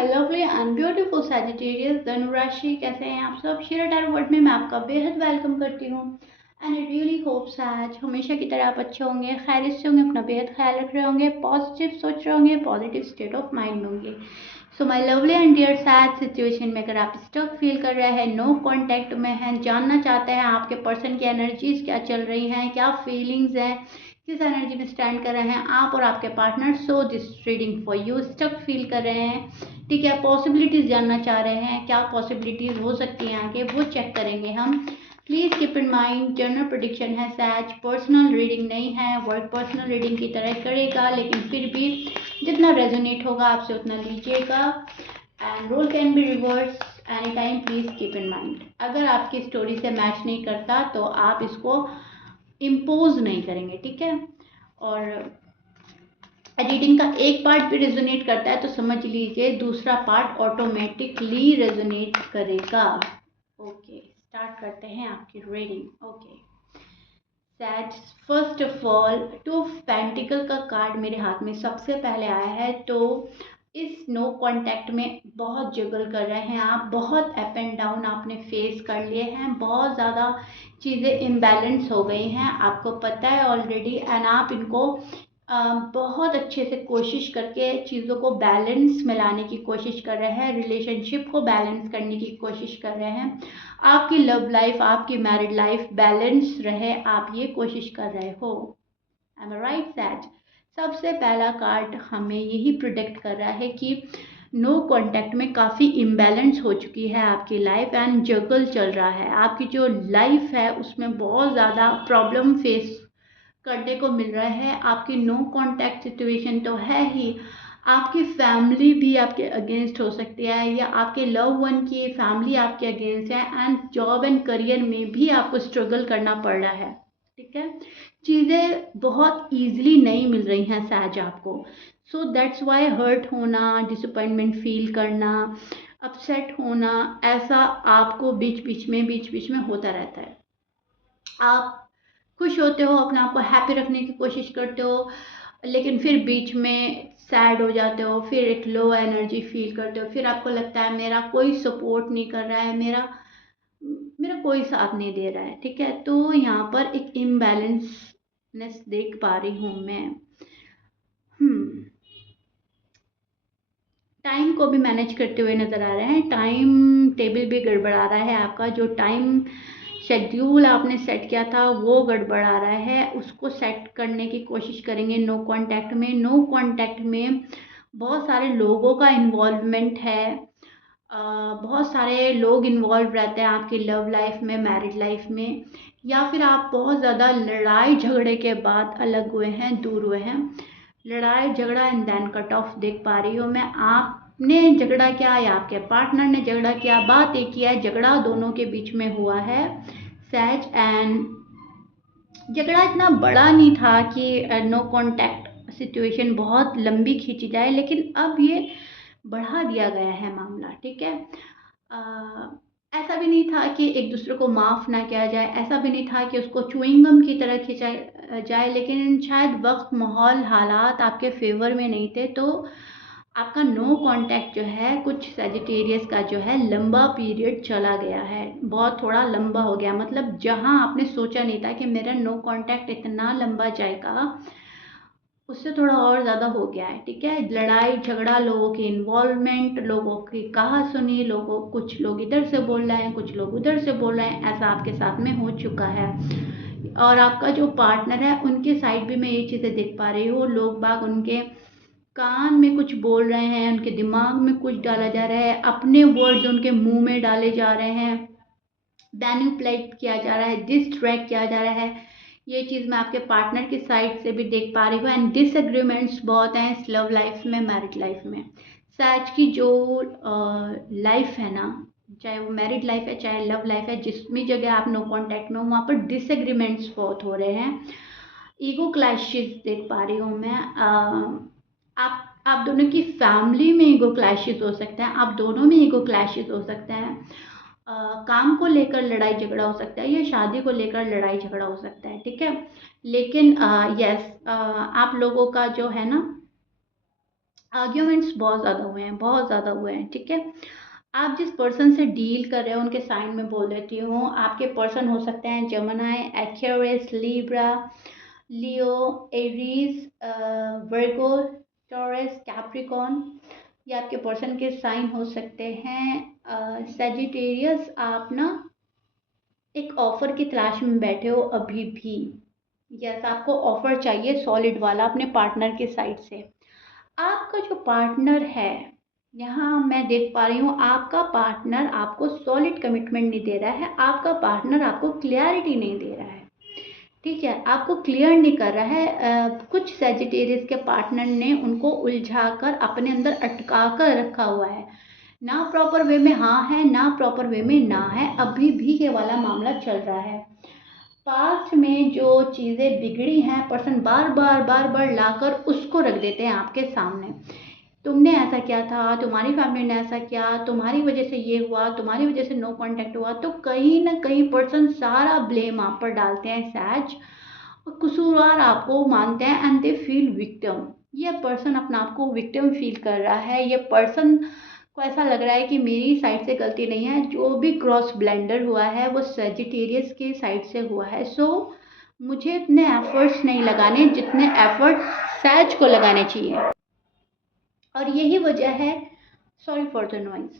My lovely and beautiful Sagittarius धनु राशि, कैसे हैं आप सब। शेयर टैरो वर्ड में मैं आपका बेहद वेलकम करती हूँ एंड आई रियली होप आज हमेशा की तरह आप अच्छे होंगे, खैरियत से होंगे, अपना बेहद ख्याल रख रहे होंगे, पॉजिटिव सोच रहे होंगे, पॉजिटिव स्टेट ऑफ माइंड होंगे। So my lovely and dear sad situation में अगर आप स्टक फील कर रहे हैं, नो कॉन्टैक्ट में हैं, जानना चाहते हैं आपके पर्सन की एनर्जीज क्या चल रही हैं, क्या फीलिंग्स हैं, किस एनर्जी में स्टैंड कर रहे हैं आप और आपके partner, so this reading for you. Stuck feel कर रहे हैं, ठीक है, पॉसिबिलिटीज जानना चाह रहे हैं, क्या पॉसिबिलिटीज हो सकती हैं आगे, वो चेक करेंगे हम। Please keep in mind general prediction है सैज, पर्सनल रीडिंग नहीं है। वर्क पर्सनल रीडिंग की तरह करेगा, लेकिन फिर भी जितना रेजोनेट होगा आपसे उतना लीजिएगा and role can be reverse any time, please keep in mind. अगर आपकी स्टोरी से मैच नहीं करता तो आप इसको इम्पोज नहीं करेंगे, ठीक है। और रीडिंग का एक पार्ट भी रेजोनेट करता है तो समझ लीजिए दूसरा पार्ट ऑटोमेटिकली रेजोनेट करेगा। ओके, स्टार्ट करते हैं आपकी reading. Okay says, first of all two of pentacle का कार्ड मेरे हाथ में सबसे पहले आया है। तो इस नो कांटेक्ट में बहुत जगल कर रहे हैं आप, बहुत अप एंड डाउन आपने फेस कर लिए हैं, बहुत ज़्यादा चीज़ें इम्बैलेंस हो गई हैं, आपको पता है ऑलरेडी, एंड आप इनको बहुत अच्छे से कोशिश करके चीज़ों को बैलेंस में लाने की कोशिश कर रहे हैं, रिलेशनशिप को बैलेंस करने की कोशिश कर रहे हैं, आपकी लव लाइफ, आपकी मैरिड लाइफ बैलेंस रहे, आप ये कोशिश कर रहे हो। एम आई राइट सैज? सबसे पहला कार्ड हमें यही प्रोडिक्ट कर रहा है कि नो कांटेक्ट में काफ़ी इम्बैलेंस हो चुकी है आपकी लाइफ एंड जगल चल रहा है। आपकी जो लाइफ है उसमें बहुत ज़्यादा प्रॉब्लम फेस करने को मिल रहा है। आपकी नो कांटेक्ट सिचुएशन तो है ही, आपकी फैमिली भी आपके अगेंस्ट हो सकती है या आपके लव वन की फैमिली आपके अगेंस्ट है एंड जॉब एंड करियर में भी आपको स्ट्रगल करना पड़ रहा है, ठीक है। चीज़ें बहुत ईजिली नहीं मिल रही हैं सहज आपको, सो दैट्स वाई हर्ट होना, डिसअपॉइंटमेंट फील करना, अपसेट होना, ऐसा आपको बीच बीच में होता रहता है। आप खुश होते हो, अपने आप को हैप्पी रखने की कोशिश करते हो, लेकिन फिर बीच में सैड हो जाते हो, फिर एक लो एनर्जी फील करते हो, फिर आपको लगता है मेरा कोई सपोर्ट नहीं कर रहा है, मेरा मेरा कोई साथ नहीं दे रहा है, ठीक है। तो यहाँ पर एक इम्बैलेंसनेस देख पा रही हूँ मैं। टाइम को भी मैनेज करते हुए नज़र आ रहे हैं, टाइम टेबल भी गड़बड़ा रहा है आपका, जो टाइम शेड्यूल आपने सेट किया था वो गड़बड़ा रहा है, उसको सेट करने की कोशिश करेंगे नो कांटेक्ट में। नो कांटेक्ट में बहुत सारे लोगों का इन्वॉल्वमेंट है, बहुत सारे लोग इन्वॉल्व रहते हैं आपकी लव लाइफ में, मैरिड लाइफ में, या फिर आप बहुत ज़्यादा लड़ाई झगड़े के बाद अलग हुए हैं, दूर हुए हैं। लड़ाई झगड़ा एंड देन कट ऑफ देख पा रही हूँ मैं। आपने झगड़ा किया या आपके पार्टनर ने झगड़ा किया, बात एक ही है, झगड़ा दोनों के बीच में हुआ है सैज, एंड झगड़ा इतना बड़ा नहीं था कि नो कांटेक्ट सिचुएशन बहुत लंबी खींची जाए, लेकिन अब ये बढ़ा दिया गया है मामला, ठीक है। ऐसा भी नहीं था कि एक दूसरे को माफ़ ना किया जाए, ऐसा भी नहीं था कि उसको च्युइंगम की तरह खींचा जाए, लेकिन शायद वक्त, माहौल, हालात आपके फेवर में नहीं थे, तो आपका नो कांटेक्ट जो है कुछ सेजिटेरियस का जो है लंबा पीरियड चला गया है, बहुत थोड़ा लंबा हो गया, मतलब जहां आपने सोचा नहीं था कि मेरा नो कांटेक्ट इतना लंबा जाएगा, उससे थोड़ा और ज़्यादा हो गया है, ठीक है। लड़ाई झगड़ा, लोगों की इन्वॉल्वमेंट, लोगों की कहा सुनी, लोगों, कुछ लोग इधर से बोल रहे हैं, कुछ लोग उधर से बोल रहे हैं, ऐसा आपके साथ में हो चुका है। और आपका जो पार्टनर है उनके साइड भी मैं ये चीज़ें देख पा रही हूँ, लोग बाग उनके कान में कुछ बोल रहे हैं, उनके दिमाग में कुछ डाला जा रहा है, अपने वर्ड्स उनके मुंह में डाले जा रहे हैं, मैनिपुलेट किया जा रहा है, डिस्ट्रैक्ट किया जा रहा है। ये चीज़ मैं आपके पार्टनर की साइड से भी देख पा रही हूँ एंड डिसएग्रीमेंट्स बहुत हैं इस लव लाइफ में, मैरिड लाइफ में। सैज की जो लाइफ है ना, चाहे वो मैरिड लाइफ है चाहे लव लाइफ है, जिसमें जगह आप नो कांटेक्ट में हो वहाँ पर डिसएग्रीमेंट्स बहुत हो रहे हैं, ईगो क्लैशेस देख पा रही हूँ मैं। आप दोनों की फैमिली में ईगो क्लैशेस हो सकते हैं, आप दोनों में ईगो क्लैशेस हो सकते हैं, काम को लेकर लड़ाई झगड़ा हो सकता है या शादी को लेकर लड़ाई झगड़ा हो सकता है, ठीक है। लेकिन यस, आप लोगों का जो है ना आर्ग्यूमेंट्स बहुत ज़्यादा हुए हैं, बहुत ज़्यादा हुए हैं, ठीक है। आप जिस पर्सन से डील कर रहे हो उनके साइन में बोल देती हूँ। आपके पर्सन हो सकते हैं जेमिनी, एक्वेरियस, लिब्रा, लियो, एरीज, वर्गो, टॉरस, कैप्रिकॉर्न। ये आपके पर्सन के साइन हो सकते हैं। सेजिटेरियस, आप ना एक ऑफर की तलाश में बैठे हो अभी भी। यस, आपको ऑफर चाहिए सॉलिड वाला अपने पार्टनर के साइड से। आपका जो पार्टनर है, यहाँ मैं देख पा रही हूँ आपका पार्टनर आपको सॉलिड कमिटमेंट नहीं दे रहा है, आपका पार्टनर आपको क्लियरिटी नहीं दे रहा है, ठीक है, आपको क्लियर नहीं कर रहा है। कुछ सेजिटेरियस के पार्टनर ने उनको उलझा कर अपने अंदर अटका कर रखा हुआ है। ना प्रॉपर वे में हाँ है, ना प्रॉपर वे में ना है, अभी भी ये वाला मामला चल रहा है। पास्ट में जो चीज़ें बिगड़ी हैं, पर्सन बार बार बार बार लाकर उसको रख देते हैं आपके सामने। तुमने ऐसा किया था, तुम्हारी फैमिली ने ऐसा किया, तुम्हारी वजह से ये हुआ, तुम्हारी वजह से नो कांटेक्ट हुआ, तो कहीं ना कहीं पर्सन सारा ब्लेम आप पर डालते हैं सैज, और कसूरवार आपको मानते हैं एंड दे फील विक्टिम। ये पर्सन अपना आप को विक्टिम फील कर रहा है। ये पर्सन को ऐसा लग रहा है कि मेरी साइड से गलती नहीं है, जो भी क्रॉस ब्लेंडर हुआ है वो सेजिटेरियस की साइड से हुआ है। सो मुझे इतने एफर्ट्स नहीं लगाने जितने एफर्ट सैज को लगाने चाहिए। और यही वजह है, सॉरी फॉर द नॉइज,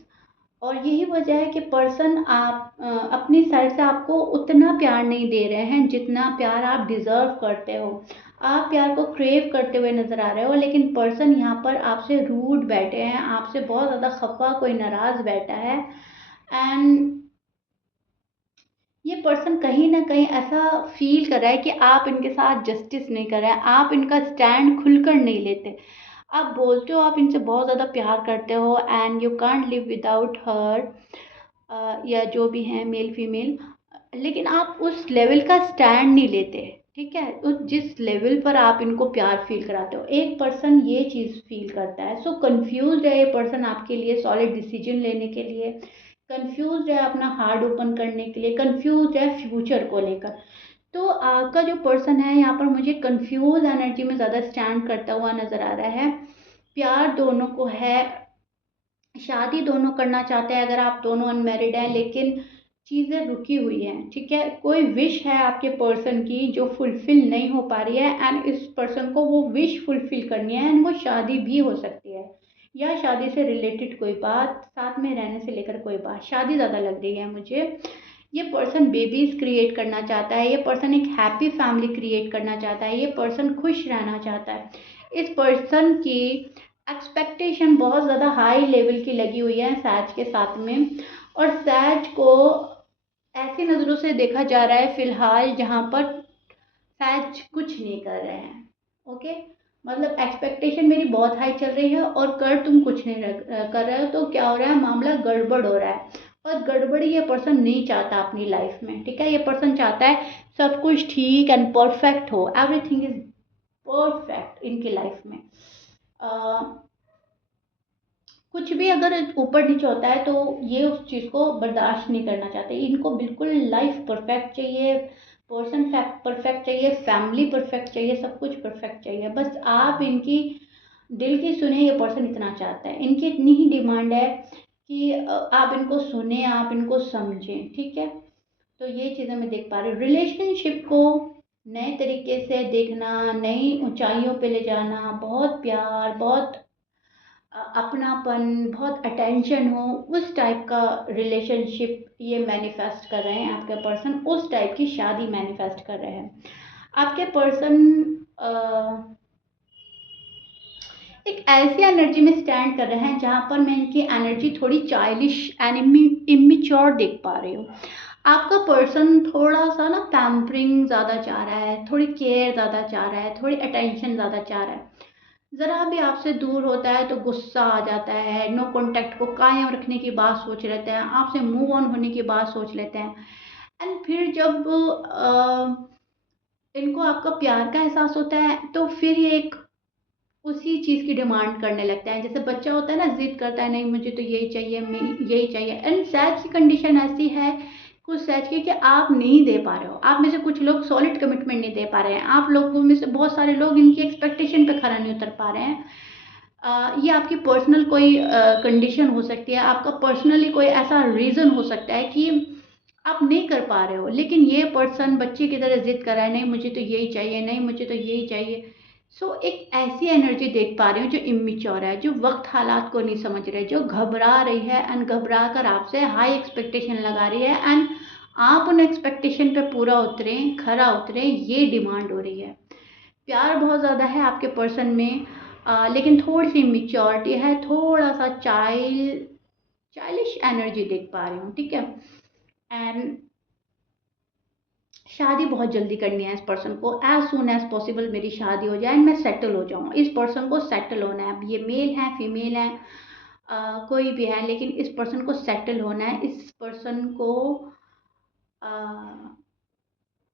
और यही वजह है कि पर्सन अपनी साइड से आपको उतना प्यार नहीं दे रहे हैं जितना प्यार आप डिजर्व करते हो। आप प्यार को क्रेव करते हुए नजर आ रहे हो, लेकिन पर्सन यहाँ पर आपसे रूड बैठे हैं, आपसे बहुत ज़्यादा खफा, कोई नाराज बैठा है। एंड ये पर्सन कहीं ना कहीं ऐसा फील कर रहा है कि आप इनके साथ जस्टिस नहीं कर रहे हैं, आप इनका स्टैंड खुलकर नहीं लेते। आप बोलते हो आप इनसे बहुत ज़्यादा प्यार करते हो and you can't live without her, या जो भी हैं मेल फीमेल, लेकिन आप उस लेवल का स्टैंड नहीं लेते, ठीक है, उस जिस लेवल पर आप इनको प्यार फील कराते हो। एक पर्सन ये चीज़ फील करता है। सो कंफ्यूज है ये पर्सन आपके लिए सॉलिड डिसीजन लेने के लिए, कंफ्यूज है अपना हार्ट ओपन करने के लिए, कंफ्यूज है फ्यूचर को लेकर। तो आपका जो पर्सन है यहाँ पर मुझे कंफ्यूज एनर्जी में ज़्यादा स्टैंड करता हुआ नज़र आ रहा है। प्यार दोनों को है, शादी दोनों करना चाहते हैं अगर आप दोनों अनमैरिड हैं, लेकिन चीज़ें रुकी हुई हैं, ठीक है। कोई विश है आपके पर्सन की जो फुलफिल नहीं हो पा रही है एंड इस पर्सन को वो विश फुलफिल करनी है एंड वो शादी भी हो सकती है, या शादी से रिलेटेड कोई बात, साथ में रहने से लेकर कोई बात, शादी ज़्यादा लग रही है मुझे। ये पर्सन बेबीज क्रिएट करना चाहता है, ये पर्सन एक हैप्पी फैमिली क्रिएट करना चाहता है, ये पर्सन खुश रहना चाहता है। इस पर्सन की एक्सपेक्टेशन बहुत ज़्यादा हाई लेवल की लगी हुई है सैज के साथ में, और सैज को ऐसी नज़रों से देखा जा रहा है फिलहाल जहाँ पर सैज कुछ नहीं कर रहे हैं, ओके। मतलब एक्सपेक्टेशन मेरी बहुत हाई चल रही है और कर तुम कुछ नहीं कर रहे हो, तो क्या हो रहा है, मामला गड़बड़ हो रहा है। और गड़बड़ी ये पर्सन नहीं चाहता अपनी लाइफ में, ठीक है। ये पर्सन चाहता है सब कुछ ठीक एंड परफेक्ट हो, एवरीथिंग इज परफेक्ट इनकी लाइफ में। कुछ भी अगर ऊपर नीचे होता है तो ये उस चीज़ को बर्दाश्त नहीं करना चाहते। इनको बिल्कुल लाइफ परफेक्ट चाहिए, पर्सन परफेक्ट चाहिए, फैमिली परफेक्ट चाहिए, सब कुछ परफेक्ट चाहिए। बस आप इनकी दिल की सुने, ये पर्सन इतना चाहता है, इनकी इतनी ही डिमांड है कि आप इनको सुने, आप इनको समझें, ठीक है। तो ये चीज़ें मैं देख पा रही हूँ। रिलेशनशिप को नए तरीके से देखना, नई ऊंचाइयों पे ले जाना, बहुत प्यार, बहुत अपनापन, बहुत अटेंशन हो, उस टाइप का रिलेशनशिप ये मैनिफेस्ट कर रहे हैं आपके पर्सन, उस टाइप की शादी मैनिफेस्ट कर रहे हैं आपके पर्सन। एक ऐसी एनर्जी में स्टैंड कर रहे हैं जहाँ पर मैं इनकी एनर्जी थोड़ी चाइल्डिश एंड इमेच्योर देख पा रही हूँ। आपका पर्सन थोड़ा सा ना पैम्परिंग ज़्यादा चाह रहा है, थोड़ी केयर ज़्यादा चाह रहा है, थोड़ी अटेंशन ज़्यादा चाह रहा है। ज़रा भी आपसे दूर होता है तो गुस्सा आ जाता है, नो कांटेक्ट को कायम रखने की बात सोच लेते हैं, आपसे मूव ऑन होने की बात सोच लेते हैं। एंड फिर जब इनको आपका प्यार का एहसास होता है तो फिर ये एक उसी चीज़ की डिमांड करने लगता है। जैसे बच्चा होता है ना, जिद करता है, नहीं मुझे तो यही चाहिए, मैं यही चाहिए। एंड सैज की कंडीशन ऐसी है, कुछ सैज की, कि आप नहीं दे पा रहे हो। आप में से कुछ लोग सॉलिड कमिटमेंट नहीं दे पा रहे हैं, आप लोगों में से बहुत सारे लोग इनकी एक्सपेक्टेशन पे खरा नहीं उतर पा रहे हैं। ये आपकी पर्सनल कोई कंडीशन हो सकती है, आपका पर्सनली कोई ऐसा रीज़न हो सकता है कि आप नहीं कर पा रहे हो, लेकिन ये पर्सन बच्चे की तरह ज़िद कर रहा है, नहीं मुझे तो यही चाहिए, नहीं मुझे तो यही चाहिए। सो एक ऐसी एनर्जी देख पा रही हूँ जो इम्मेच्योर है, जो वक्त हालात को नहीं समझ रहे, जो घबरा रही है एंड घबरा कर आपसे हाई एक्सपेक्टेशन लगा रही है एंड आप उन एक्सपेक्टेशन पे पूरा उतरें, खरा उतरें, ये डिमांड हो रही है। प्यार बहुत ज़्यादा है आपके पर्सन में, लेकिन थोड़ी सी इमेच्योरिटी है, थोड़ा सा चाइल्डिश एनर्जी देख पा रही हूँ, ठीक है। एंड शादी बहुत जल्दी करनी है इस पर्सन को, एज सुन एज पॉसिबल मेरी शादी हो जाए एंड मैं सेटल हो जाऊँ। इस पर्सन को सेटल होना है, अब ये मेल है फीमेल है, कोई भी है, लेकिन इस पर्सन को सेटल होना है। इस पर्सन को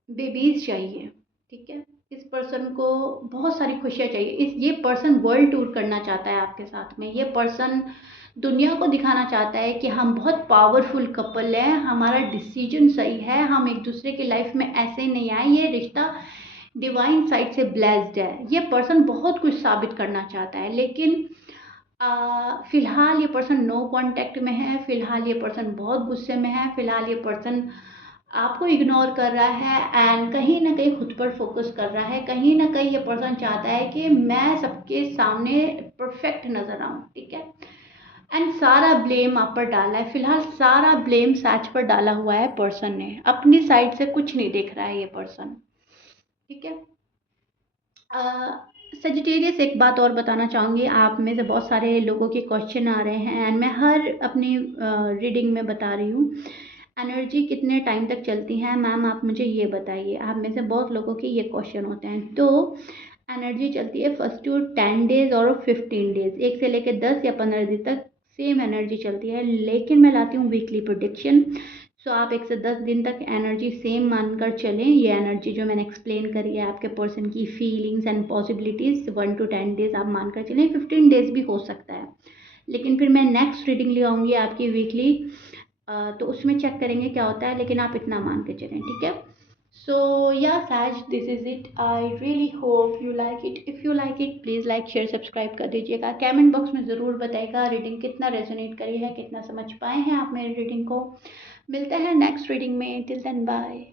बेबीज चाहिए, ठीक है। इस पर्सन को बहुत सारी खुशियाँ चाहिए। ये पर्सन वर्ल्ड टूर करना चाहता है आपके साथ में। ये पर्सन दुनिया को दिखाना चाहता है कि हम बहुत पावरफुल कपल हैं, हमारा डिसीजन सही है, हम एक दूसरे की लाइफ में ऐसे नहीं आए, ये रिश्ता डिवाइन साइड से ब्लेस्ड है। ये पर्सन बहुत कुछ साबित करना चाहता है, लेकिन फिलहाल ये पर्सन नो कांटेक्ट में है, फिलहाल ये पर्सन बहुत गुस्से में है, फिलहाल ये पर्सन आपको इग्नोर कर रहा है एंड कहीं ना कहीं खुद पर फोकस कर रहा है। कहीं ना कहीं ये पर्सन चाहता है कि मैं सबके सामने परफेक्ट नजर आऊं, ठीक है। एंड सारा ब्लेम आप पर डाला है, फिलहाल सारा ब्लेम सैच पर डाला हुआ है पर्सन ने, अपनी साइड से कुछ नहीं देख रहा है ये पर्सन, ठीक है। सजिटेरियस एक बात और बताना चाहूँगी, आप में से बहुत सारे लोगों के क्वेश्चन आ रहे हैं एंड मैं हर अपनी रीडिंग में बता रही हूँ। एनर्जी कितने टाइम तक चलती है मैम, आप मुझे ये बताइए। आप में से बहुत लोगों के ये क्वेश्चन होते हैं। तो एनर्जी चलती है फर्स्ट टू 10 डेज और 15 डेज, 1 से लेकर 10 या 15 दिन तक सेम एनर्जी चलती है, लेकिन मैं लाती हूँ वीकली प्रोडिक्शन। सो आप 1 से 10 दिन तक एनर्जी सेम मानकर चलें। ये एनर्जी जो मैंने एक्सप्लेन करी है आपके पर्सन की feelings and possibilities, 1 to 10 days आप मानकर चलें, 15 डेज भी हो सकता है। लेकिन फिर मैं नेक्स्ट रीडिंग ले आऊँगी आपकी वीकली, तो उसमें चेक करेंगे क्या होता है, लेकिन आप इतना मान के चलें, ठीक है। So yeah says, this is it. I really hope you like it. If you like it please like share subscribe कर दीजिएगा। कमेंट बॉक्स में ज़रूर बताइएगा रीडिंग कितना रेजोनेट करी है, कितना समझ पाए हैं आप मेरी रीडिंग को। मिलते हैं नेक्स्ट रीडिंग में, टिल देन बाय।